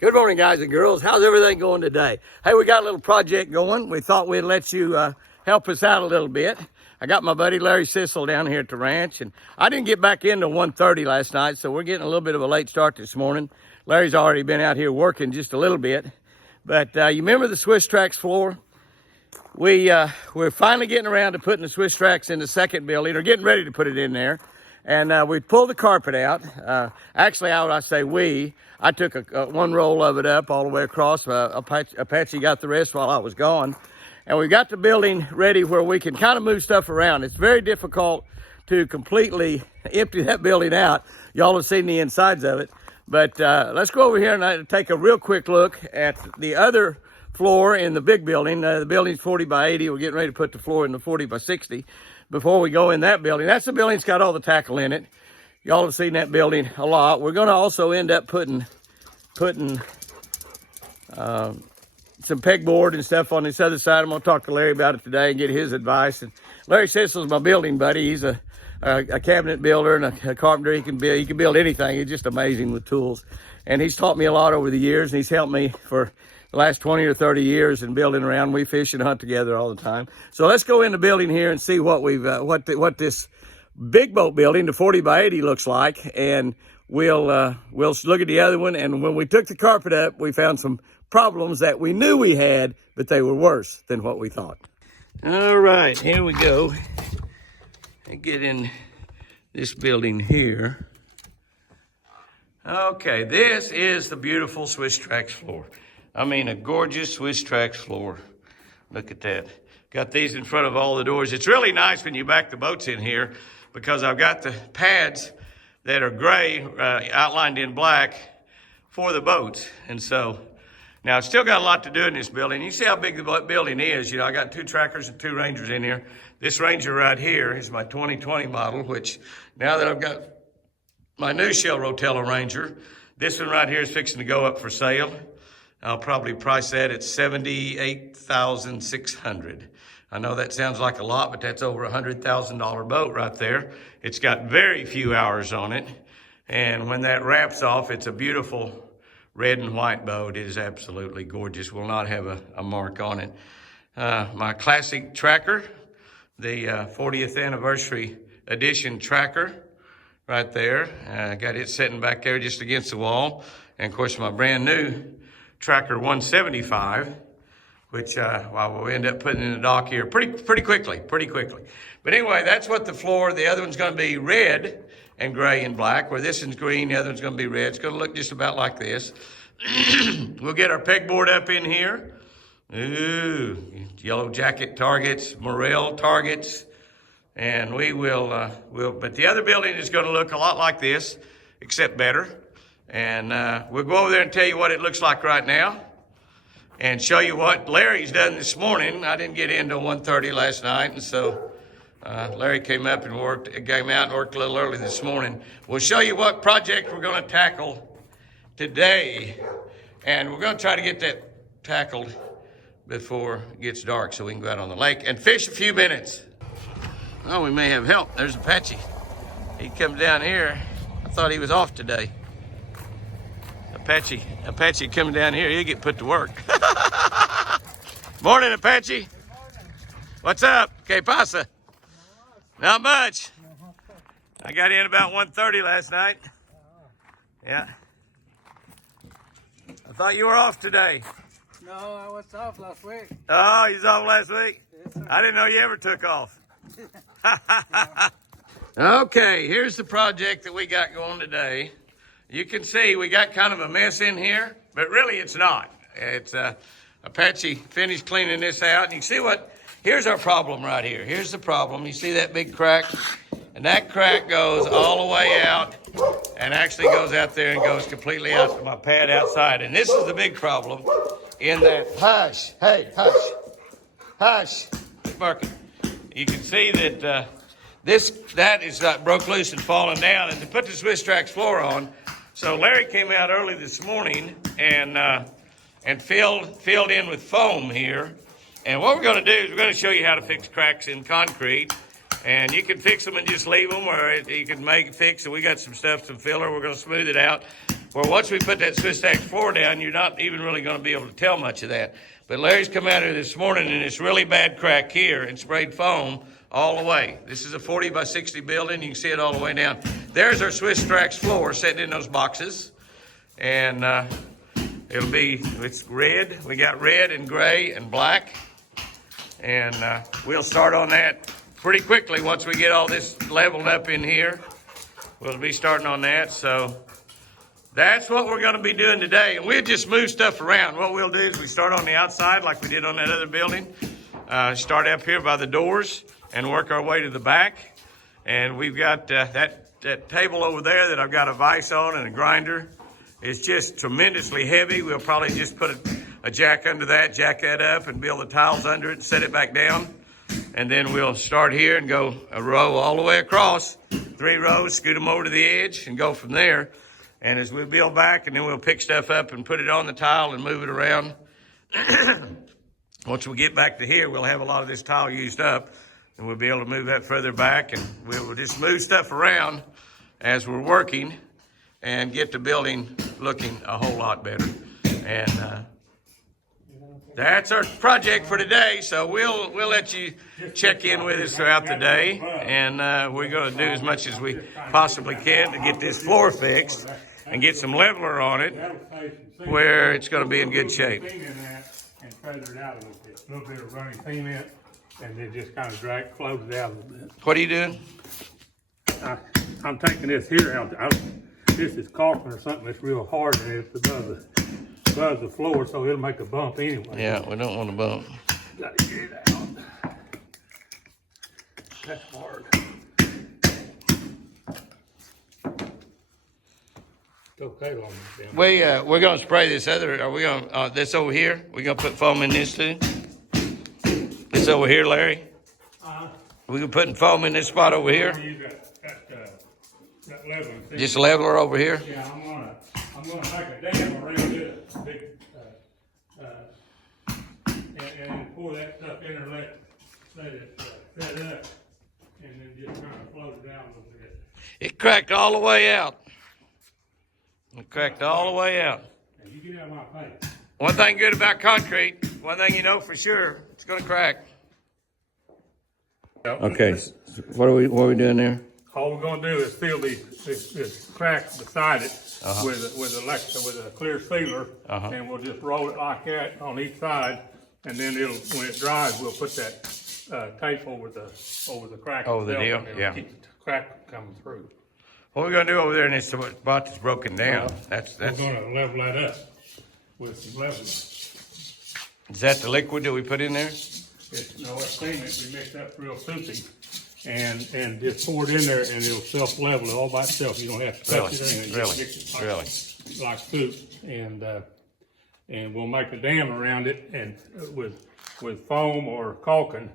Good morning, guys and girls. How's everything going today? Hey, we got a little project going. We thought we'd let you help us out a little bit. I got my buddy Larry Sissel down here at the ranch, and I didn't get back in till 1:30 last night, so we're getting a little bit of a late start this morning. Larry's already been out here working just a little bit. But you remember the Swisstrax floor? We're finally getting around to putting the Swisstrax in the second building, or getting ready to put it in there. And we pulled the carpet out. Actually, I took one roll of it up all the way across. Apache got the rest while I was gone. And we got the building ready where we can kind of move stuff around. It's very difficult to completely empty that building out. Y'all have seen the insides of it. But let's go over here and take a real quick look at the other floor in the big building. The building's 40 by 80. We're getting ready to put the floor in the 40 by 60 before we go in that building. That's the building that's got all the tackle in it. Y'all have seen that building a lot. We're going to also end up putting some pegboard and stuff on this other side. I'm going to talk to Larry about it today and get his advice. And Larry Sissel's my building buddy. He's a cabinet builder and a carpenter. He can build anything. He's just amazing with tools. And he's taught me a lot over the years, and he's helped me for the last 20 or 30 years in building around. We fish and hunt together all the time. So let's go in the building here and see what what this big boat building, the 40 by 80, looks like. And we'll look at the other one. And when we took the carpet up, we found some problems that we knew we had, but they were worse than what we thought. All right, here we go. And get in this building here. Okay, this is the beautiful Swisstrax floor. I mean, a gorgeous Swisstrax floor. Look at that. Got these in front of all the doors. It's really nice when you back the boats in here because I've got the pads that are gray outlined in black for the boats. And so now it's still got a lot to do in this building. You see how big the building is. You know, I got 2 trackers and 2 Rangers in here. This Ranger right here is my 2020 model, which now that I've got my new Shell Rotella Ranger, this one right here is fixing to go up for sale. I'll probably price that at $78,600. I know that sounds like a lot, but that's over $100,000 boat right there. It's got very few hours on it. And when that wraps off, it's a beautiful red and white boat. It is absolutely gorgeous. Will not have a mark on it. My classic tracker, the 40th anniversary edition tracker right there. Got it sitting back there just against the wall. And of course, my brand new Tracker 175, which we'll end up putting in the dock here pretty quickly. But anyway, that's what the floor. The other one's going to be red and gray and black, where this one's green, the other one's going to be red. It's going to look just about like this. We'll get our pegboard up in here. Ooh, yellow jacket targets, morel targets, and we will. But the other building is going to look a lot like this, except better. And we'll go over there and tell you what it looks like right now and show you what Larry's done this morning. I didn't get in till 1:30 last night, and so Larry came out and worked a little early this morning. We'll show you what project we're going to tackle today, and we're going to try to get that tackled before it gets dark so we can go out on the lake and fish a few minutes. Oh, we may have help. There's Apache. He comes down here. I thought he was off today. Apache coming down here, he'll get put to work. Morning, Apache. Good morning. What's up? Que pasa? Not much. I got in about 1:30 last night. Yeah. I thought you were off today. No, I was off last week. Oh, you was off last week? Yes, sir. I didn't know you ever took off. Okay, here's the project that we got going today. You can see we got kind of a mess in here, but really it's not. It's Apache finished cleaning this out, and you see here's our problem right here. Here's the problem. You see that big crack? And that crack goes all the way out and actually goes out there and goes completely out to my pad outside. And this is the big problem in that, hush, quit barking. You can see that that is broke loose and fallen down, and to put the Swisstrax floor on. So Larry came out early this morning and filled in with foam here. And what we're going to do is we're going to show you how to fix cracks in concrete. And you can fix them and just leave them, or you can fix it. We got some filler. We're going to smooth it out. where once we put that Swisstrax floor down, you're not even really going to be able to tell much of that. But Larry's come out here this morning in this really bad crack here and sprayed foam all the way. This is a 40 by 60 building. You can see it all the way down. There's our Swisstrax floor sitting in those boxes. And it's red. We got red and gray and black. And we'll start on that pretty quickly once we get all this leveled up in here. We'll be starting on that. So that's what we're going to be doing today. And we'll just move stuff around. What we'll do is we start on the outside like we did on that other building. Start up here by the doors and work our way to the back. And we've got that table over there that I've got a vise on and a grinder. It's just tremendously heavy. We'll probably just put a jack under that, jack that up, and build the tiles under it and set it back down. And then we'll start here and go a row all the way across, 3 rows, scoot them over to the edge and go from there. And as we build back, and then we'll pick stuff up and put it on the tile and move it around. Once we get back to here, we'll have a lot of this tile used up, and we'll be able to move that further back, and we'll just move stuff around as we're working and get the building looking a whole lot better. And that's our project for today. So we'll let you check in with us throughout the day, and we're going to do as much as we possibly can to get this floor fixed and get some leveler on it where it's going to be in good shape. And feather it out a little bit of running cement, and then just kind of close it out a little bit. What are you doing? I'm taking this here out. This is caulking or something that's real hard, and it's above the floor, so it'll make a bump anyway. Yeah, we don't want to bump. Gotta get it out. That's hard. It's okay long as We're gonna spray this other. Are we gonna this over here? We're gonna put foam in this too. This over here, Larry. We can put foam in this spot over here. that leveling thing. Just leveler over here. Yeah, I'm gonna make a dam around it, a big, and pour that stuff in there, let it set up, and then just kind of float it down a little bit. It cracked all the way out. It cracked all the way out. And you get out of my face. One thing good about concrete, one thing you know for sure, it's gonna crack. Okay, so what are we doing there? All we're gonna do is fill this crack beside it with a clear sealer, and we'll just roll it like that on each side, and then when it dries, we'll put that tape over the crack. Over the deal, yeah. Keep the crack from coming through. What we're gonna do over there in this spot that's broken down? That's. We're gonna level that up with some leveling. Is that the liquid that we put in there? It's cement we mixed up real soupy, and just pour it in there, and it'll self-level it all by itself. You don't have to touch it or anything. Just mix it like soup, and we'll make a dam around it and with foam or caulking,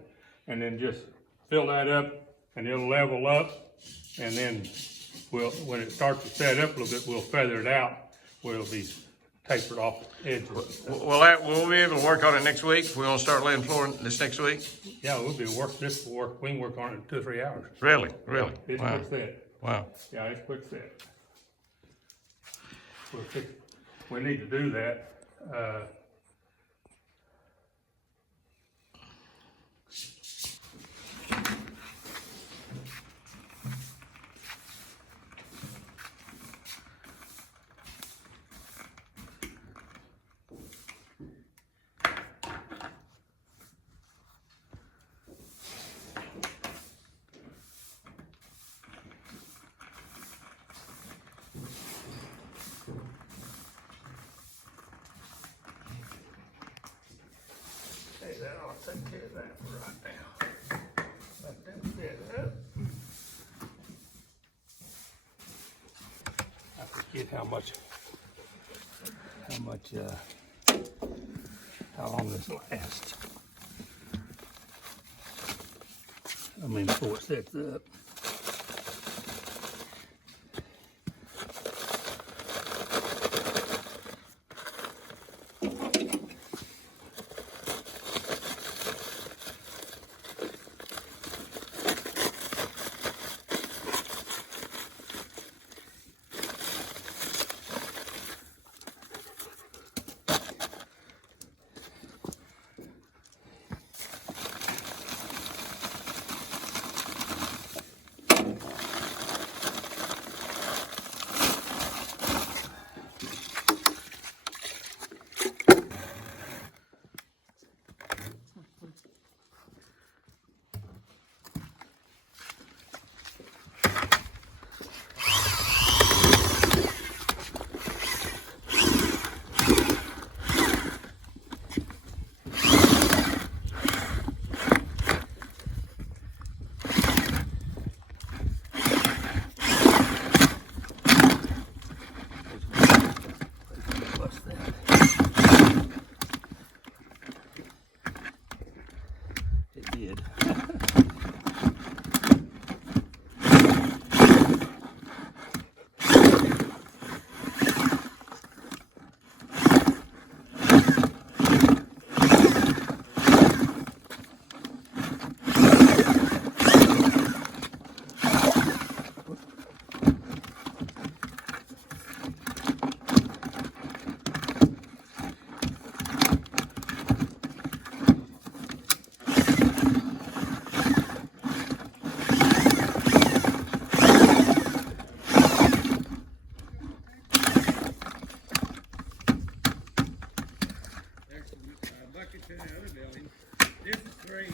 and then just fill that up, and it'll level up, and then when it starts to set up a little bit, we'll feather it out where it'll be tapered off the edges. We'll be able to work on it next week. We want to start laying floor this next week. Yeah, we can work on it in 2 or 3 hours. Really? It's Wow. quick set. Wow. Yeah, it's quick set. We need to do that. I'll take care of that for right now. Let them set it up. I forget how long this lasts. I mean, before it sets up. to the other building. This is 3.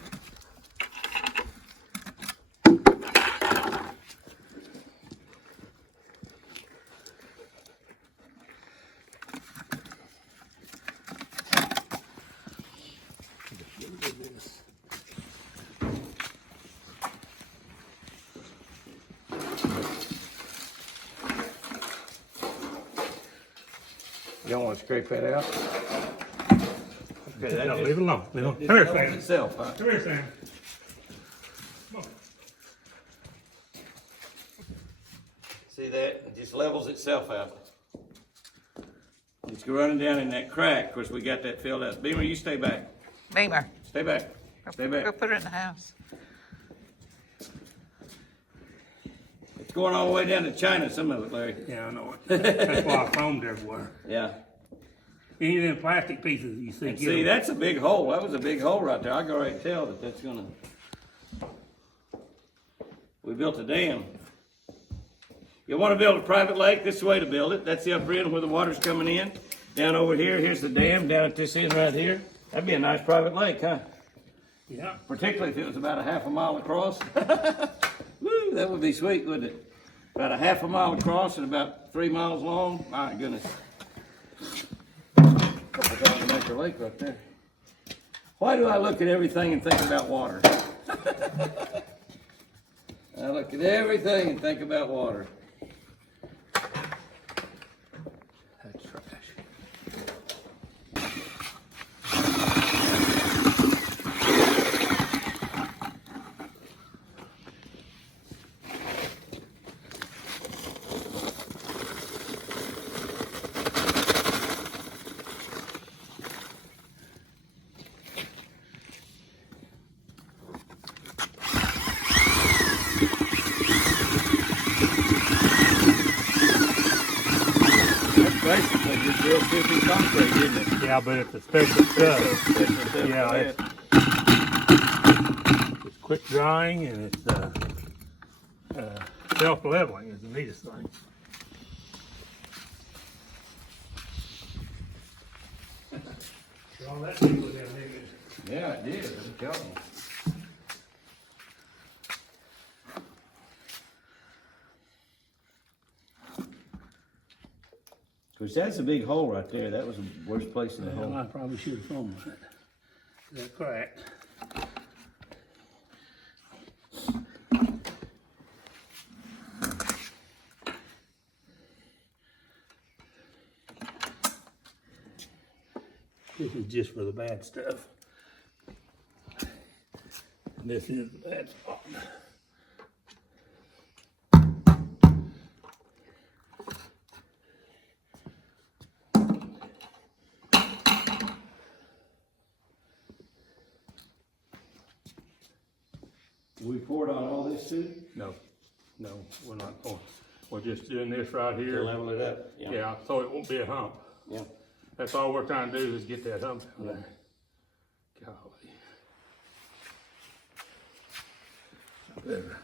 You don't want to scrape that out? Okay, that No, just- leave it alone. Leave it alone. it Come here, sells Sam. itself, huh? Come here, Sam. Come on. See that? It just levels itself out. It's running down in that crack. Of course, we got that filled out. Beamer, you stay back. Beamer, Stay back. Stay go back. put her in the house. It's going all the way down to China, some of it, Larry. Yeah, I know it. That's why I foamed everywhere. Yeah. Any of them plastic pieces you see. And get see, 'em. that's a big hole. That was a big hole right there. I can already tell that that's gonna. We built a dam. You want to build a private lake? This is the way to build it. That's the upper end where the water's coming in. Down over here, here's the dam. Down at this end right here. That'd be a nice private lake, huh? Yeah. Particularly if it was about a half a mile across. Woo, that would be sweet, wouldn't it? About a half a mile across and about 3 miles long. My goodness. $2,000 lake right there. Why do I look at everything and think about water? I look at everything and think about water. That's trash. That's basically just real soupy concrete, isn't it? Yeah, but it's a special stuff. Yeah, it's quick drying and it's self-leveling is the neatest thing. All that people down there. Yeah, it did. I'm telling you. Cause that's a big hole right there. That was the worst place in the Well, hole. I probably should have filmed that. That cracked. This is just for the bad stuff. And this is the bad spot. We poured on all this too? No, we're not going. We're just doing this right To here. level it up? Yeah, so it won't be a hump. Yeah. That's all we're trying to do is get that hump out there. Golly. Better.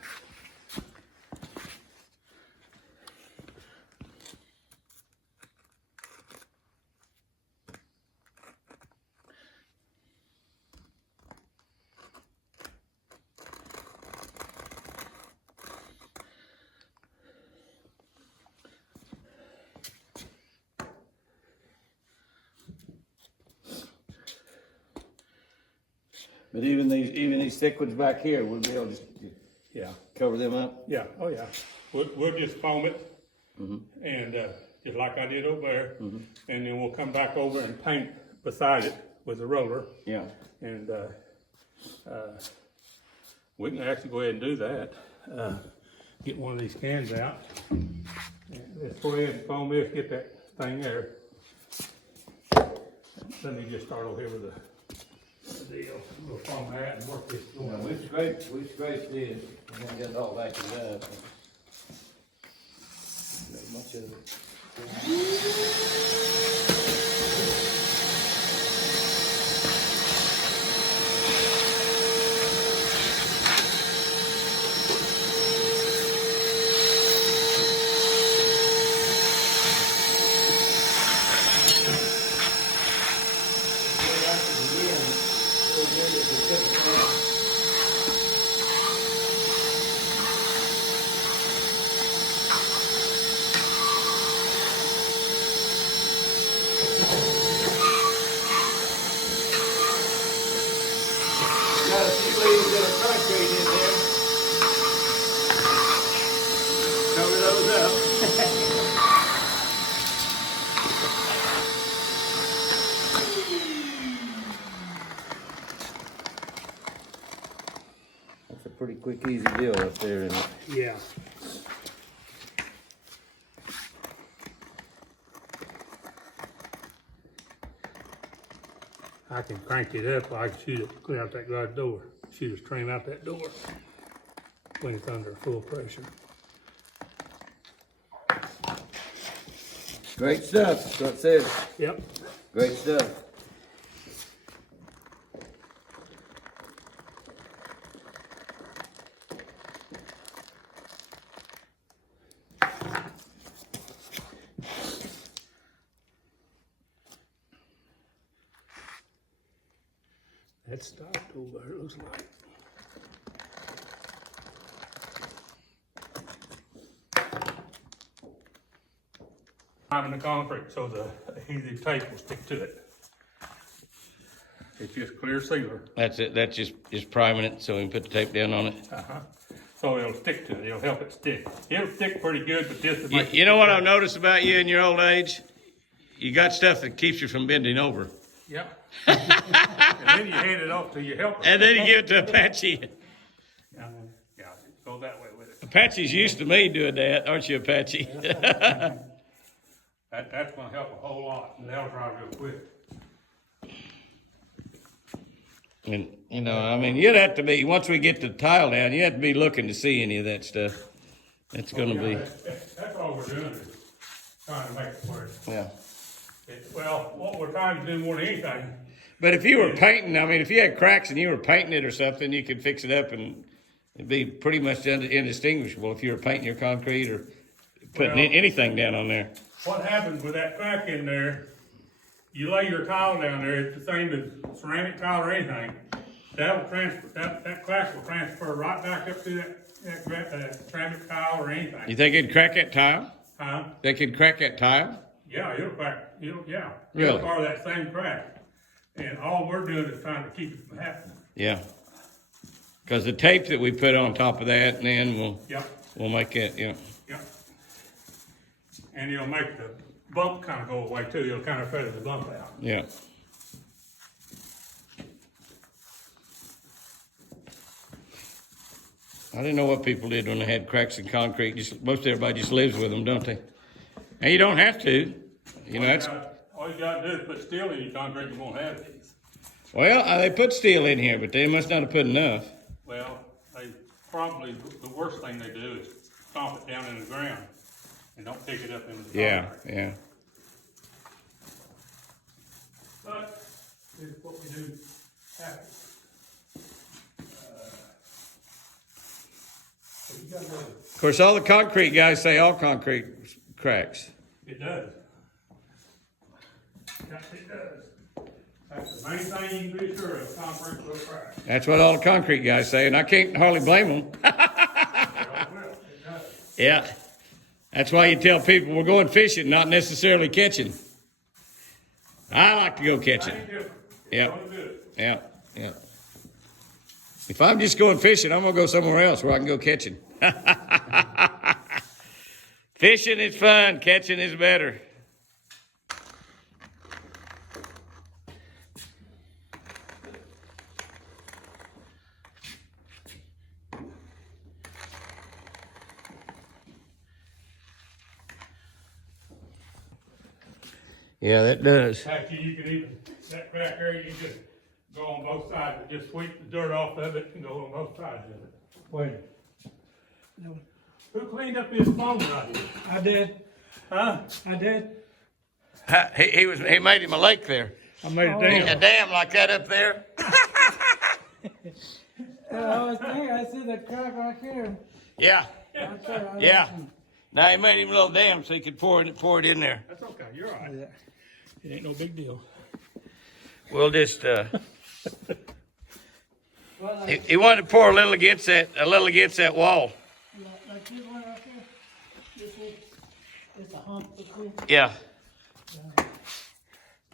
But even these thick ones back here, we'll be able to just Yeah, cover them up? yeah, oh yeah. We'll just foam it and just like I did over there. And then we'll come back over and paint beside it with a roller. Yeah. And we can actually go ahead and do that. Get one of these cans out. And let's go ahead and foam this, get that thing there. Let me just start over here with the deal. We'll foam that and work this Well, going. we scraped this, and then got it all vacuumed up. Not much of it. concrete in there. Cover those up. That's a pretty quick, easy deal up there, isn't it? Yeah. I can crank it up, I can shoot it clear out that garage door, shoot a stream out that door when it's under full pressure. Great stuff, that's what it says. Yep. Great stuff. That stopped over there, it looks like. I'm in the concrete, so the adhesive tape will stick to it. It's just clear sealer. That's it. That's just priming it so we can put the tape down on it. So it'll stick to it, it'll help it stick. It'll stick pretty good, but this is You know what I've noticed about you in your old age? You got stuff that keeps you from bending over. Yep. And then you hand it off to your helper. And then you give it to Apache. Yeah, go that way with it. Apache's used to me doing that, aren't you, Apache? That's gonna help a whole lot, and that'll dry real quick. And, you know, I mean, you'd have to be, once we get the tile down, you have to be looking to see any of that stuff. That's gonna be, That's all we're doing is trying to make it work. yeah. Well, what we're trying to do more than anything, But if you were painting, I mean, if you had cracks and you were painting it or something, you could fix it up and it'd be pretty much indistinguishable if you were painting your concrete or putting anything down on there. what happens with that crack in there, you lay your tile down there, it's the same as ceramic tile or anything. That'll transfer, that crack will transfer right back up to that ceramic tile or anything. You think it'd crack that tile? Huh? They could crack that tile? Yeah, it'll crack, yeah. Really? It'll part of that same crack. And all we're doing is trying to keep it from happening. Yeah. Because the tape that we put on top of that, and then Yep. we'll make it, yeah. Yep. And it'll make the bump kind of go away too. It'll kind of feather the bump out. Yeah. I didn't know what people did when they had cracks in concrete. Just most everybody just lives with them, don't they? And you don't have to. You know, that's All you gotta do is put steel in your concrete, you won't have these. well. They put steel in here, but they must not have put enough. Well, they probably, the worst thing they do is stomp it down in the ground and don't pick it up into the Yeah, concrete. yeah. But this is what we do happen. So you gotta go. Of course, all the concrete guys say all concrete cracks. It does. Yes, it does. That's the main thing you can be sure of, concrete will crack. That's what all the concrete guys say, and I can't hardly blame them. Well, it will, it does. Yeah. That's why you tell people we're going fishing, not necessarily catching. I like to go catching. Ain't different. Yeah. Don't do it. Yeah, yeah. If I'm just going fishing, I'm gonna go somewhere else where I can go catching. Fishing is fun, catching is better. Yeah, that does. Actually, you can even, that crack there, you just go on both sides and just sweep the dirt off of it and go on both sides of it. Wait. Who cleaned up his phone right here? I did. Huh? I did. He made him a lake there. I made a A dam. dam like that up there. I was thinking, I see the crack right here. Yeah, Right there. yeah. Now he made him a little dam so he could pour it in there. That's okay, you're all right. It ain't no big deal. We'll just Well, he wanted to pour a little against that wall. like this one right here. This is, it's a hump between. Yeah.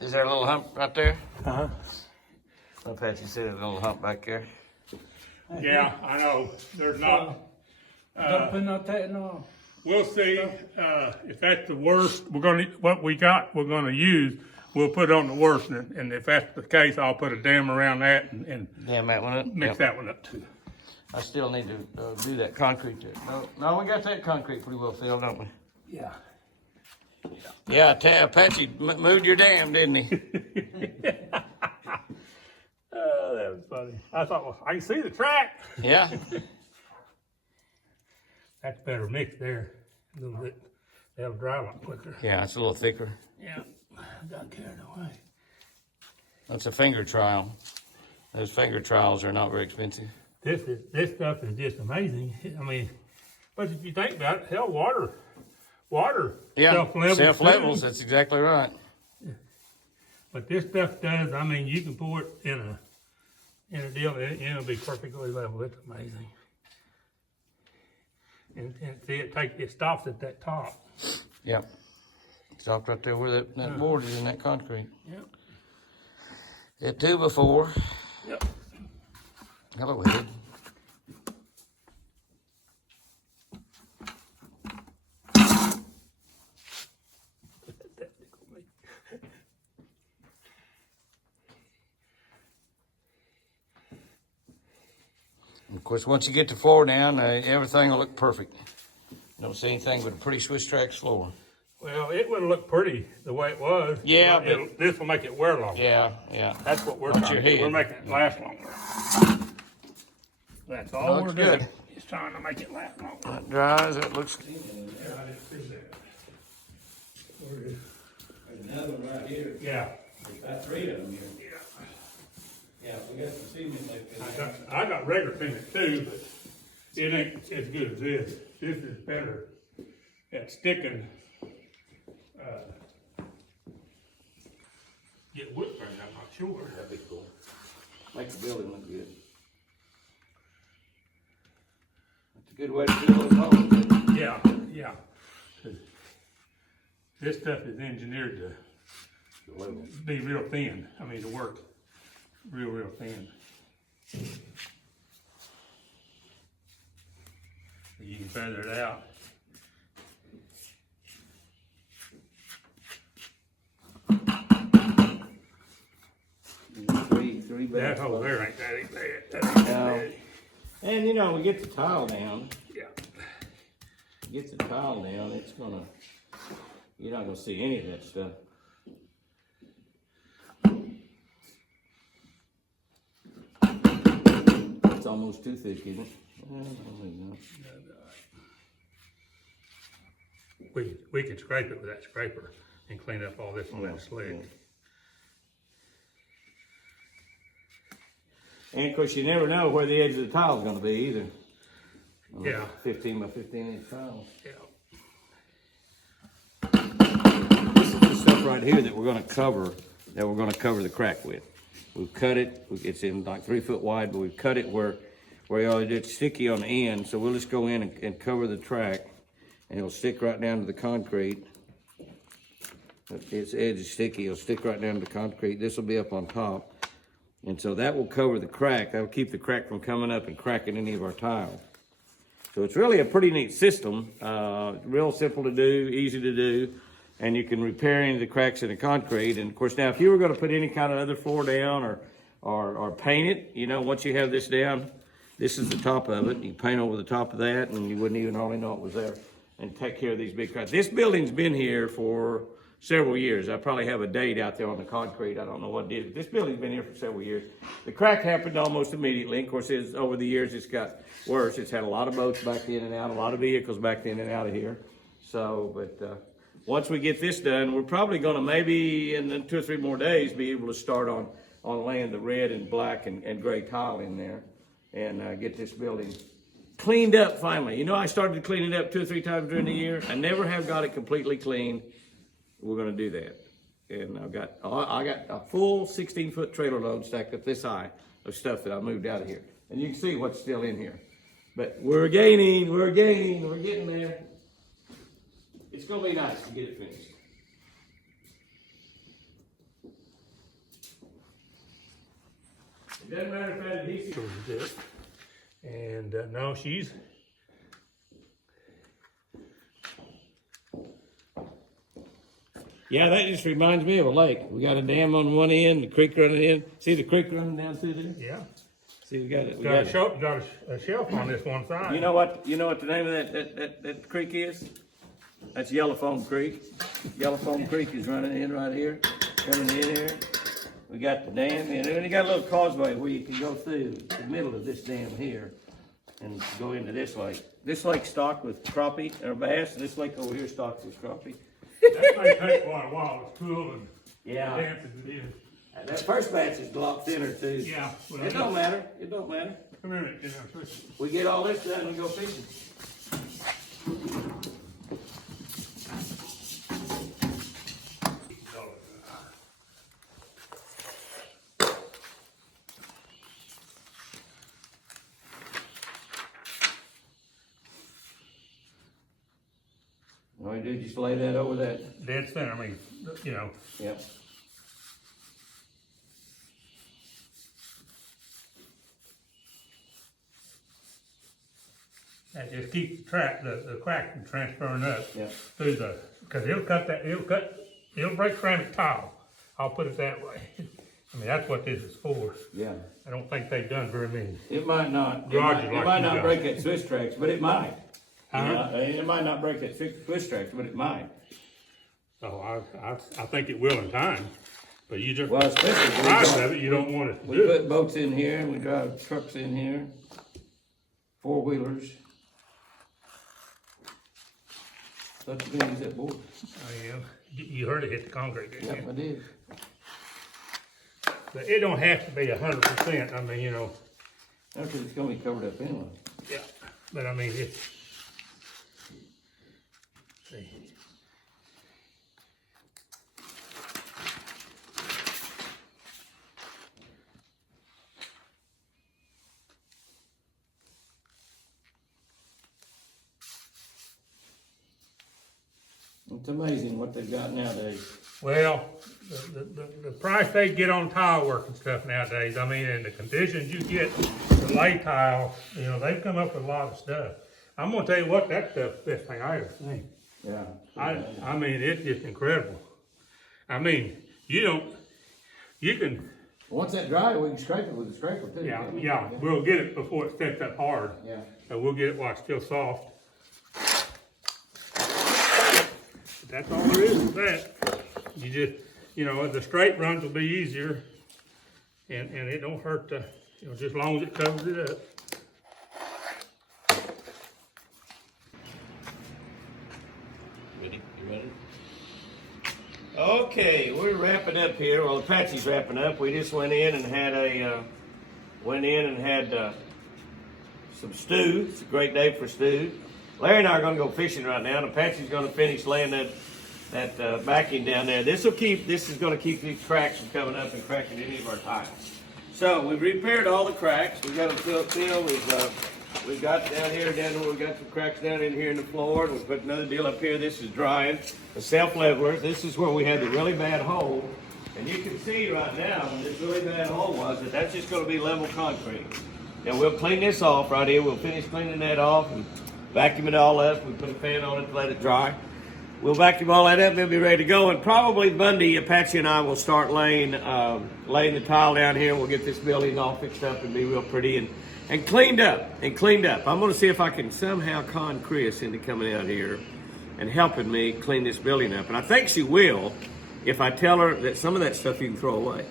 Is there a little hump right there? Uh-huh. Apache said there's a little hump back there. Yeah, I know, there's not, Don't put no tape on. we'll see, if that's the worst, what we got, we're gonna use, we'll put on the worst, and if that's the case, I'll put a dam around that and Damn that one up. mix Yep. that one up too. I still need to do that concrete there. No, we got that concrete pretty well filled, don't we? Yeah. Yeah, Apache moved your dam, didn't he? Oh, that was funny. I thought, well, I can see the track. Yeah. That's better mix there, a little bit, that'll dry a lot quicker. Yeah, it's a little thicker. Yeah, I got carried away. That's a finger trial. Those finger trials are not very expensive. This stuff is just amazing. I mean, but if you think about it, hell, water Yeah, self-levels. self-levels, too. that's exactly right. But this stuff does, I mean, you can pour it in a deal, and it'll be perfectly level. It's amazing. And see, it stops at that top. Yep. Stopped right there where that board is in that concrete. Yep. At 2x4. Yep. Hello, Ed. Of course, once you get the floor down, everything will look perfect. Don't see anything but a pretty Swisstrax floor. Well, it wouldn't look pretty the way it was. Yeah, but this will make it wear longer. Yeah, yeah. That's what we're Watch trying your to do. head. We're making it last longer. That's all Looks we're doing. good. Is trying to make it last longer. That dries, it looks. Yeah, I didn't see that. Where is? There's another one right here. Yeah. There's about 3 of them here. Yeah. Yeah, we got some cement left in there. I got regular cement too, but it ain't as good as this. This is better at sticking. Get wood burned, I'm not sure. That'd be cool. Make the building look good. That's a good way to do those homes. Yeah, yeah. 'Cause this stuff is engineered to be real thin. I mean, to work real thin. You can feather it out. Three That bags. hole there ain't that ain't bad. That ain't No. bad. And you know, we get the tile down. Yeah. Get the tile down, it's gonna, you're not gonna see any of that stuff. It's almost too thick, isn't it? Probably not. We can scrape it with that scraper and clean up all this on that slick. And of course, you never know where the edge of the tile is gonna be either. Yeah. 15 by 15 inch tiles. Yeah. This is the stuff right here that we're gonna cover, the crack with. We've cut it, it's in like 3 foot wide, but we've cut it where it's sticky on the end, so we'll just go in and cover the track, and it'll stick right down to the concrete. Its edge is sticky, it'll stick right down to the concrete. This will be up on top. And so that will cover the crack. That'll keep the crack from coming up and cracking any of our tile. So it's really a pretty neat system. Real simple to do, easy to do. And you can repair any of the cracks in the concrete. And of course, now if you were gonna put any kind of other floor down or paint it, you know, once you have this down, this is the top of it. You paint over the top of that and you wouldn't even hardly know it was there. And take care of these big cracks. This building's been here for several years. I probably have a date out there on the concrete. I don't know what it is. This building's been here for several years. The crack happened almost immediately. Of course, over the years, it's got worse. It's had a lot of boats backed in and out, a lot of vehicles backed in and out of here. So, but once we get this done, we're probably gonna maybe in 2 or 3 more days be able to start on laying the red and black and gray tile in there and get this building cleaned up finally. You know, I started to clean it up 2 or 3 times during the year. I never have got it completely clean. We're gonna do that. And I got a full 16-foot trailer load stacked up this high of stuff that I moved out of here. And you can see what's still in here. But we're getting there. It's gonna be nice to get it finished. It doesn't matter if that adhesive. And no, she's. Yeah, that just reminds me of a lake. We got a dam on one end, the creek running in. See the creek running down through there? Yeah. See, we got it. Got a shelf on this one side. You know what the name of that creek is? That's Yellowfoam Creek. Yellowfoam Creek is running in right here, coming in here. We got the dam, and then you got a little causeway where you can go through the middle of this dam here and go into this lake. This lake's stocked with crappie or bass, and this lake over here stocked with crappie. That may take quite a while. It's cool and Yeah. damp as it is. And that first batch is a lot thinner too. Yeah. Well, It don't matter. It don't matter. Come here, you know, We get all this done and go fishing. All you do is just lay that over that. dead center. I mean, you know. Yep. And just keep the crack from transferring up Yeah. through because it'll break ceramic tile. I'll put it that way. I mean, that's what this is for. Yeah. I don't think they've done very many. It might not. It Garages might, like it might you not got. break that Swisstrax, but it might. Uh-huh. It might not break that Swisstrax, but it might. So I think it will in time. But you just, Well, especially the price of it, you don't want it to we do put it. boats in here and we drive trucks in here, 4-wheelers. Such big as that board. Oh, yeah. You heard it hit the concrete, didn't Yep, you? I did. But it don't have to be 100%. I mean, you know, That's because it's gonna be covered up anyway. yeah. But I mean, it's, see. It's amazing what they've got nowadays. Well, the price they get on tile work and stuff nowadays, I mean, and the conditions you get to lay tile, you know, they've come up with a lot of stuff. I'm gonna tell you what, that stuff's the best thing I ever seen. Yeah. I mean, it's just incredible. I mean, you can, Once that dry, we can scrape it with a scraper too. yeah, we'll get it before it sets up hard. Yeah. So we'll get it while it's still soft. But that's all there is to that. You just, you know, the straight runs will be easier and it don't hurt the, you know, just as long as it covers it up. Ready? You ready? Okay, we're wrapping up here. Well, Apache's wrapping up. We just went in and had some stew. It's a great day for stew. Larry and I are going to go fishing right now, and Apache's going to finish laying that backing down there. This is going to keep these cracks from coming up and cracking any of our tiles. So we've repaired all the cracks. We've got them filled. We've got down here, we've got some cracks down in here in the floor, and we put another deal up here. This is drying. The self-leveler. This is where we had the really bad hole. And you can see right now where this really bad hole was, that's just going to be level concrete. And we'll clean this off right here. We'll finish cleaning that off and vacuum it all up. We put a fan on it to let it dry. We'll vacuum all that up and it'll be ready to go. And probably Monday, Apache and I will start laying the tile down here. We'll get this building all fixed up and be real pretty and cleaned up. I'm going to see if I can somehow con Chris into coming out here and helping me clean this building up. And I think she will if I tell her that some of that stuff you can throw away.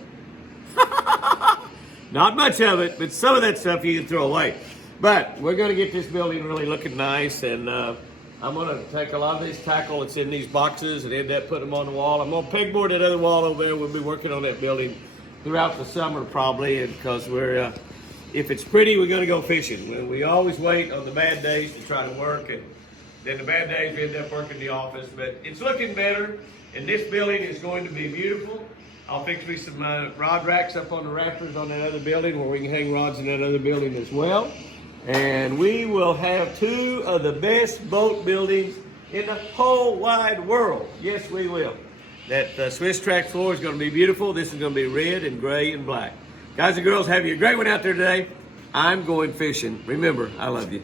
Not much of it, but some of that stuff you can throw away. But we're going to get this building really looking nice, and I'm going to take a lot of this tackle that's in these boxes and end up putting them on the wall. I'm going to pegboard that other wall over there. We'll be working on that building throughout the summer probably, because we're, if it's pretty, we're going to go fishing. We always wait on the bad days to try to work, and then the bad days we end up working the office. But it's looking better, and this building is going to be beautiful. I'll fix me some rod racks up on the rafters on that other building where we can hang rods in that other building as well. And we will have two of the best boat buildings in the whole wide world. Yes, we will. That Swisstrax Floor is going to be beautiful. This is going to be red and gray and black. Guys and girls, have you a great one out there today. I'm going fishing. Remember, I love you.